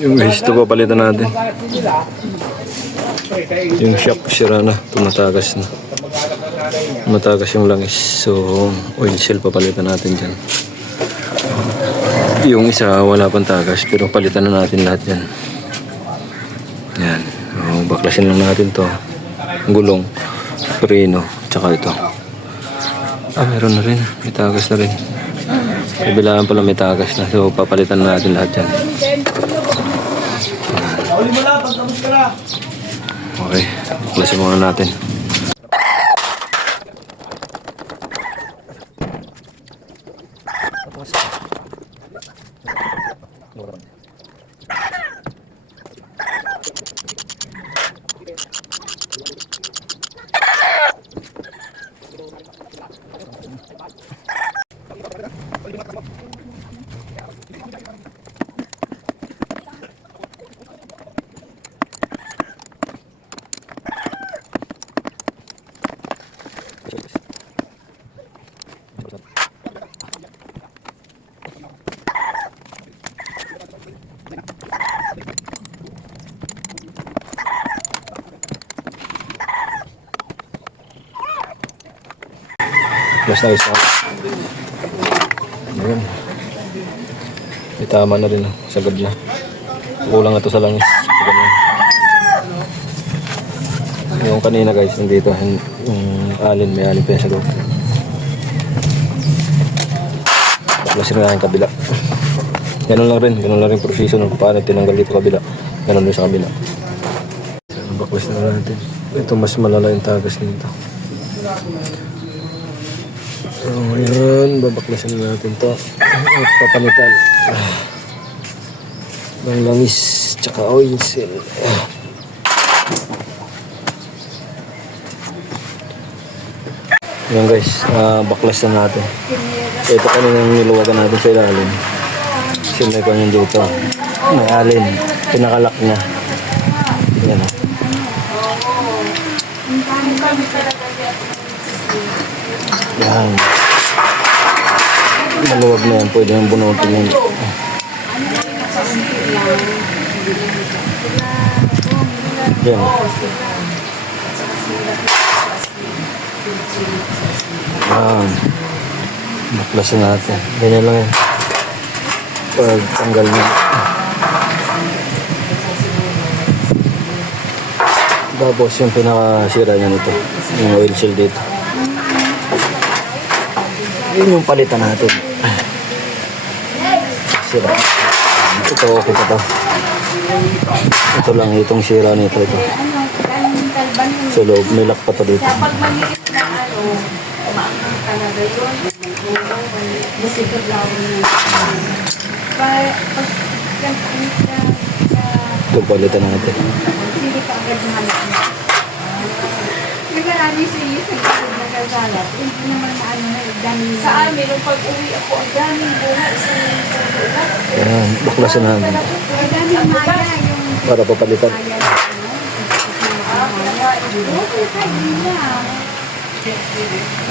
Yung guys, ito papalitan natin. Yung shock sira na, tumatagas na. Tumatagas yung langis. So, oil seal papalitan natin dyan. Yung isa wala pang tagas, pero palitan na natin lahat yan. Yan. So, baklasin lang natin to. Gulong, preno, tsaka ito. Meron na rin. May tagas na rin. Kabilaan pala may tagas na. So, papalitan na natin lahat yan. Okay. Baklasin muna natin. Mas na isa. Ayan. May tama na rin. Sagad na. Kulang na ito sa langis. Ganyan. Yung kanina guys, nandito. Yung alin, may alin pa yan sa loob. Baklasin na yung kabila. Ganun lang rin proseso ng paano tinanggal dito kabila. Ganun din sa kabila. Baklasin na natin. Ito mas malala yung tagas nito. So, ayan, babaklasin na natin to at papalitan ng langis tsaka oil seal. Ayan guys, baklas na natin. Ito kaninang niluwagan natin sa ilalim. Simay ko nyo dito. May alin, pinakalak niya. Ayan. Yan. Maluwag na yan. Pwede yung bunutin yun. Yan. Yan. Baklasin natin. Ganyan lang yan. Pag tanggal niya. Tapos yung pinakasira niya nito. Yung oil seal dito. Yun yung palitan natin. Sira. Ito okay pa to. Ito lang itong sira nito ito. Sa loob, may lock pa to dito. Ito palitan natin. Marami sa iyo sa gilid na gagalat. Hindi naman na ano na dami. Sa amin, nung pag-uwi ako, ang daming bunga sa ulat. Ayan, baklasin natin. Ang daming maya yung... Para papalitan.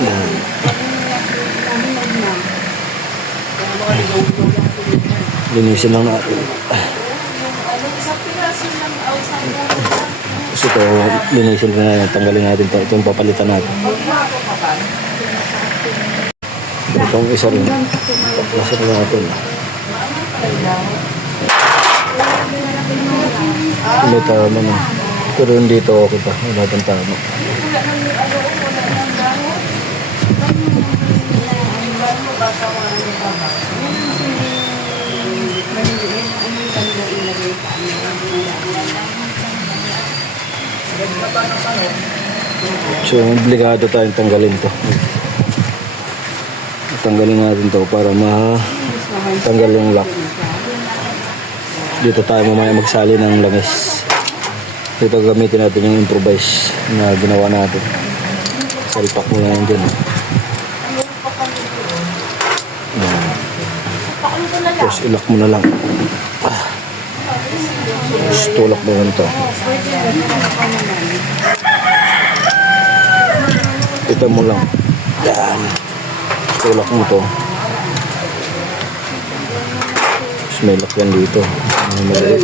Ayan. Linisin lang natin. Sa piraso ng awsang So ito, linisin na tanggalin natin ito. Ito yung papalitan natin. Itong isa rin. Baklasin na natin. May tama na. Pero hindi ito okay pa. Wala itong tama. So, obligado tayong tanggalin to. Tanggalin natin to para matanggal yung lock. Dito tayo mamaya magsali ng langis. Dito gamitin natin yung improvise na ginawa natin. Salpak mo na yan dyan. Tapos ilak mo na lang. Tapos tulak mo lang ito. Ito mo lang. Yan. Tulak mo to. Tapos may lock yan dito. Maliit.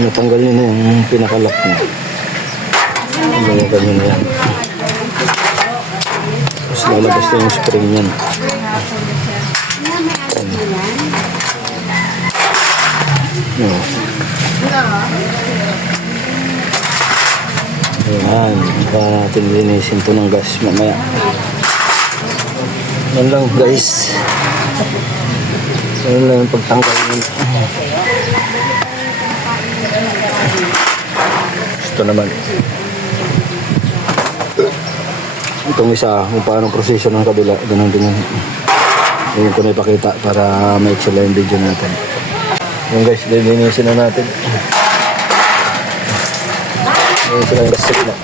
Natanggal nyo na yung pinakalock nyo. Natanggal nyo na yan. Tapos lalabas na yung spring yan. No. Ayan, baka natin linisin ito ng gas mamaya. Yan lang guys. Yan lang yung pagtanggal nyo. Ito naman. Itong isa, kung paano proseso ng kabila, ganun din yun. Yung ko na ipakita para ma-excel yung video natin. Yung guys, lilinisin na natin. Yung sila yung gasip na.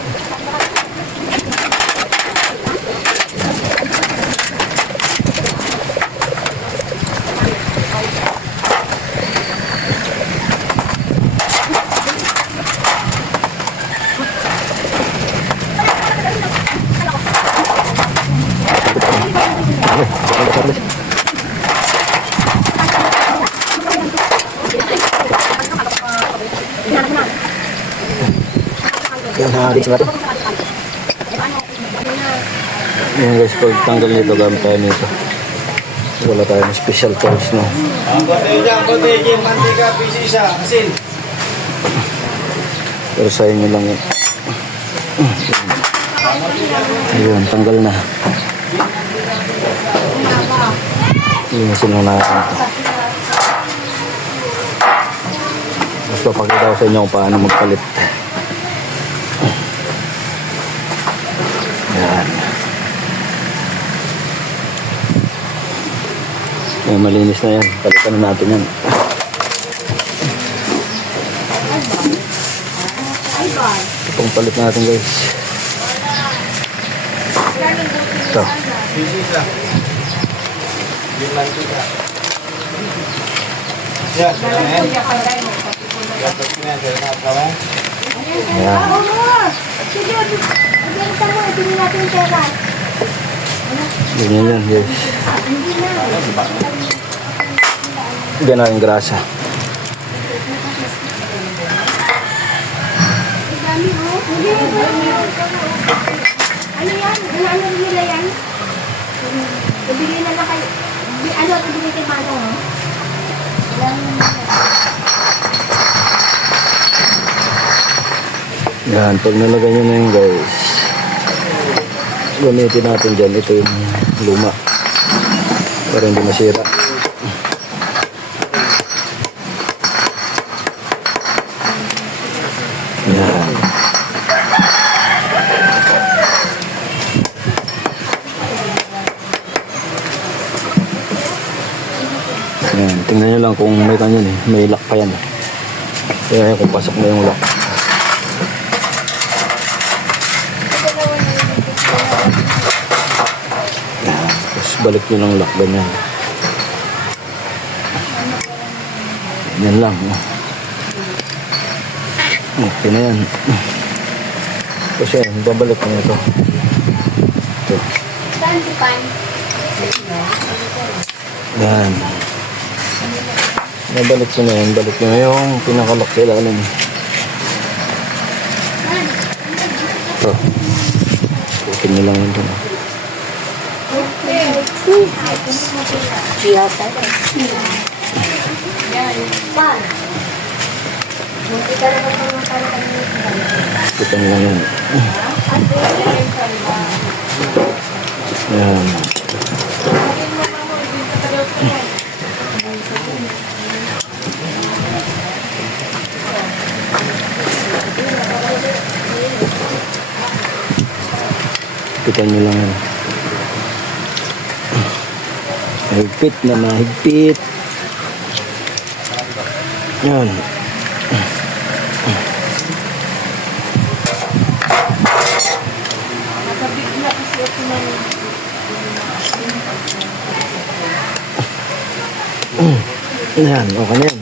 Yan, haris ba ito? Yan guys, pag tanggal nito, gamit tayo nito. Wala tayong special tools, no? Ang kote dyan, mantika, piso isa, asin. Pero sa inyo lang yan. Ayun, tanggal na. Linisin lang natin ito. Mas papakita ko sa inyo kung paano magpalit. Yan. Yan, malinis na yan. Palitan na natin yan. Itong palit natin guys. Ito. Piso isa. Yung mantika. Yan, sila na yan. Dapat ko na yan, sila na at kawin. Yan. Ganyan yan guys. Ganyan na yung grasa. Ano yan? Ano nila yan? Ibigay na lang kayo. Ano, ibigay kay Manong, no? Yan, pag nalagay nyo na yun guys, gamitin natin dyan. Ito yung luma para hindi masira. Yan. Yan, tingnan nyo lang kung may kanyan eh. May lock pa yan eh. Kaya kung pasok na yung lock. Yan, tapos balik nyo lang lock ganyan. Yan lang. Okay na yan. Tapos yan, babalik na ito. Ito. Saan di pan? Yan. Nabalik ko na yan. Balik ko na yung pinakalak sa ilalim. Ito. Putin nyo lang yun doon. Pan. Putin nyo lang yun. Yan. Putin nyo lang yun. Mahigpit na mahigpit. Yan. Nakabigla kasi ako ng... Yan, okay na yan.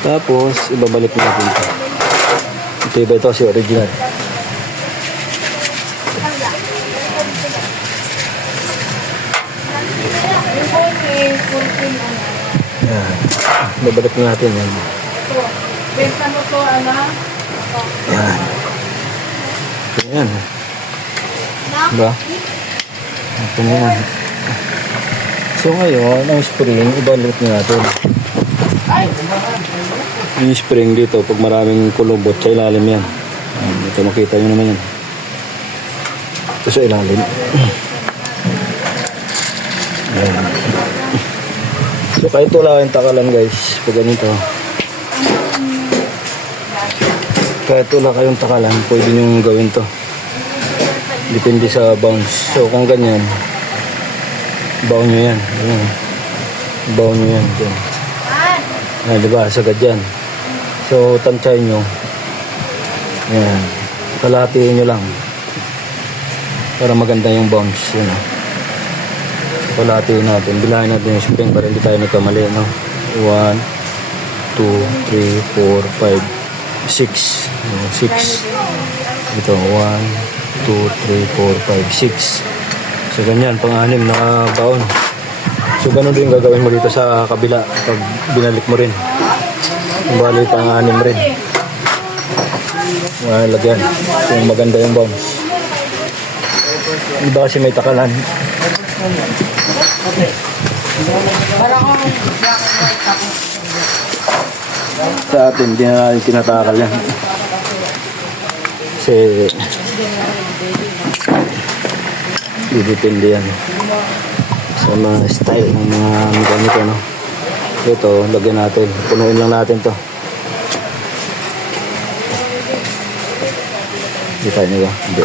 Tapos, ibabalik natin ito. Ito iba ito kasi original. Yan. Ibabalik natin yan. Benta mo to, anak. Yan. Yan. Diba? Ito na yan. So ngayon, ang spring, ibalik natin. Yung spring dito, pag maraming kulubot sa ilalim yan. Ito makita nyo naman yan. Ito sa ilalim. Ayan. So kahit wala kayong takalan guys, pag ganito. Kahit wala kayong takalan, pwede nyo gawin to. Depende sa bounce. So kung ganyan, baon nyo yan. Ayan. Baon nyo yan. Dyan. Ayan, diba? Sagad yan. So, tansay nyo. Ayan. Kalahatiin nyo lang. Para maganda yung bounce. Yan. Kalahatiin natin. Bilahin natin yung spring para hindi tayo nagkamali. No? 1, 2, 3, 4, 5, 6. 6. Ito. 1, 2, 3, 4, 5, 6. So, ganyan. Pang-anim nakabaon. So, ganun din gagawin mo dito sa kabila pag binalik mo rin. Bali pang-anim rin. Lagyan. Kung maganda yung bounce. Iba kasi may takalan. Sa atin, hindi na natin tinatakal yan. Kasi didepende yan sa mga style ng mga gamit, ano. Ito, lagyan natin. Punuin lang natin to. Hindi tayo nila. Hindi.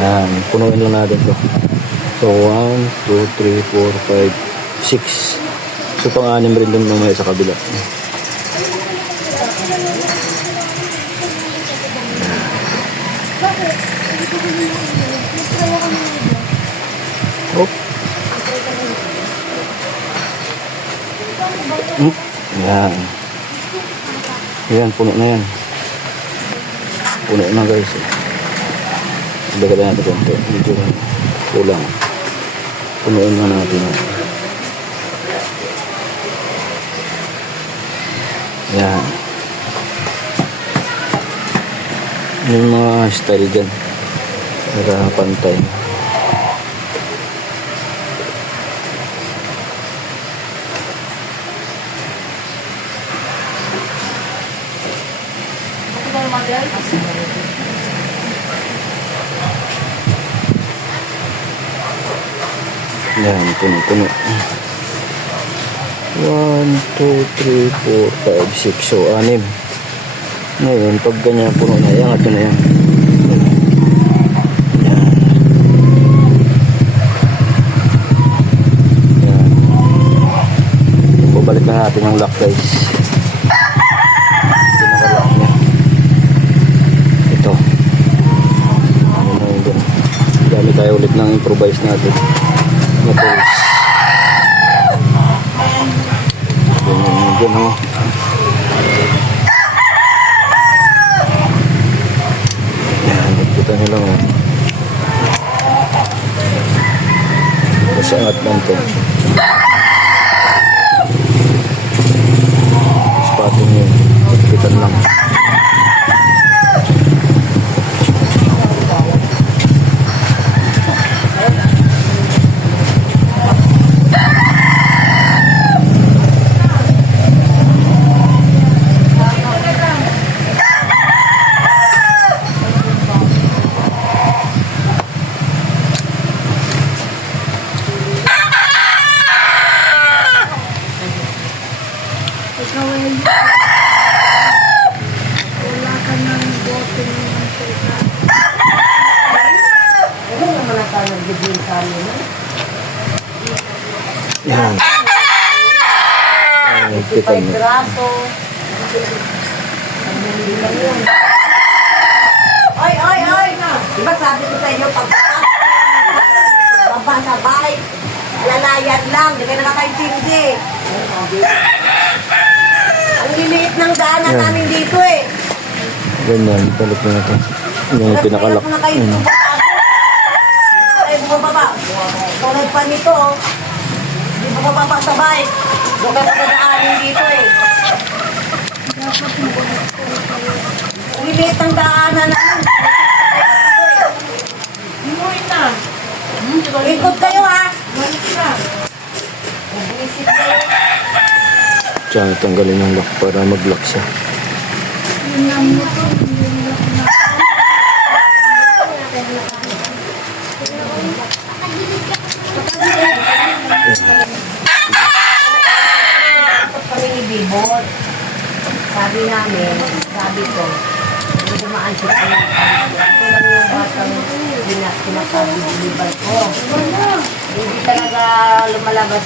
Yan. Punuin lang natin to. So, 1, 2, 3, 4, 5, 6. So, pang-anim rin dun mamaya sa kabila. Hop. Yan. Yan, puno na yan. Puno na guys. Dagdagan natin konti. Medyo kulang. Punuin na natin. Yan. Yung mga style dyan. Para pantay. Yan, puno. 1, 2, 3, 4, 5, 6. So, 6. Ngayon, pag ganyan puno na, yan, ito na yan. Yan. Yan. Babalik na natin yung lock guys. Pinaka-lock niya. Ito. Ano na yun dun. Gamit tayo ulit ng improvise natin. Tools. Yan o. Yan, kita nyo lang o. Masangat lang ito. Spatin nyo. Kita lang. Yan. Ay, kita mo. Ay! ba sabi ko sa inyo, baba sa bike, lalayan lang, hindi kayo nakakaintindi. Ang liliit ng daanan Yan. namin dito eh. Ganyan, balik na natin. Yung pinakalak. Hirap na kayo bumaba. Ay, bumaba. Tulad pa nito, oh. Hindi bumaba sa bike. Doon kayo magdaanin dito eh. Ang liliit ng daanan namin. Umuwi na. Ikot kayo ha. Balik na. Mag-isip kayo. Tsaka tanggalin yung lock para mag-lock siya. Kami ni Bibot. Sabi namin, sabi ko, hindi dumaan siya sa mga ito lang yung batang sinasabi ng libal ko. Hindi talaga lumalabas.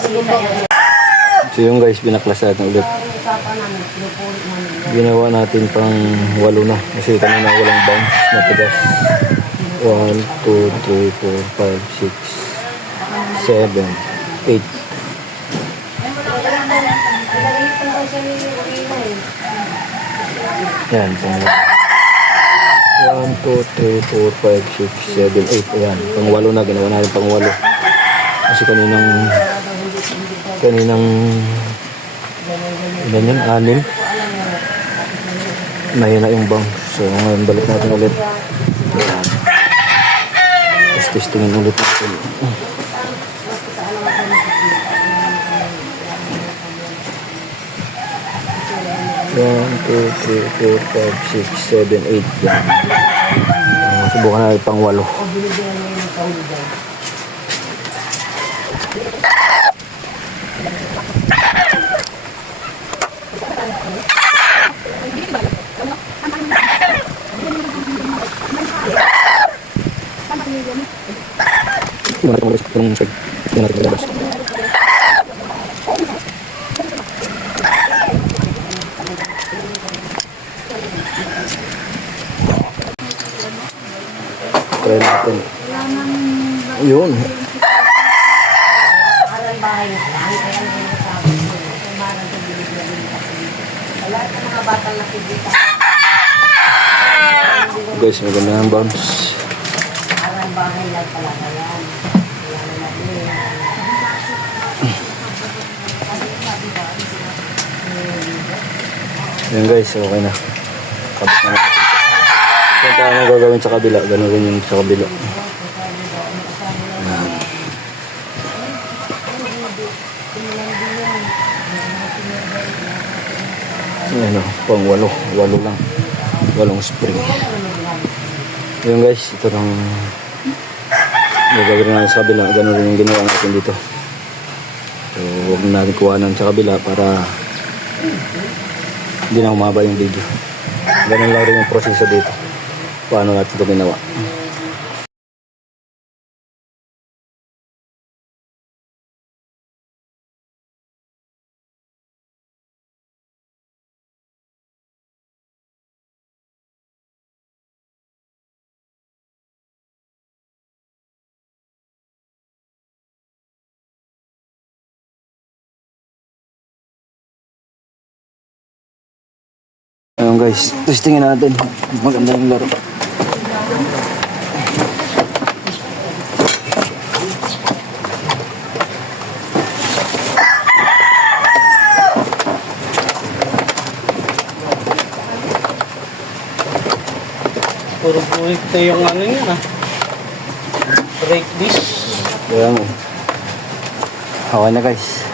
Hindi kaya So yung guys, binaklas natin ulit. usapan namin, pinupulit namin. Ginawa natin pang 8 na. Kasi kanina walang bounce na tigas. 1, 2, 3, 4, 5, 6, 7, 8. Pinagalitan daw siya ni Rina eh. Yan, pang 1, 2, 3, 4, 5, 6, 7, 8. Ayan, pang 8 na. Ginawa natin pang 8. Kasi kaninang ilan yan? 6. Mahina yung bounce. So ngayon balik natin ulit. Ayan. Tapos testingin ulit natin. 1, 2, 3, 4, 5, 6, 7, 8. Yan. Subukan natin pang 8. Try natin. Yun. Aral bahay na lang, kaya naman nasabi ko, umarang sa bilis na bilis. Wala sa mga batang nakikita. Guys, maganda ang bounce. Aral bahay lang pala yan. Wala na natin. Yan guys, okay na. Kabit na natin. Kung paano gagawin sa kabila, gano'n rin yung sa kabila. Ayan o, pang 8. 8 lang. 8 spring. Yun guys, ito lang gagawin natin sa kabila. Gano'n rin yung ginawa natin dito. So, huwag natin kuhanan sa kabila para hindi na humaba yung video. Ganun lang rin yung proseso dito. Paano natin ito ginawa. Ayun guys, testingin natin. Maganda yung laro. Puro buhit na yung ano yun ah. Break this. Kaya mo. Okay na guys.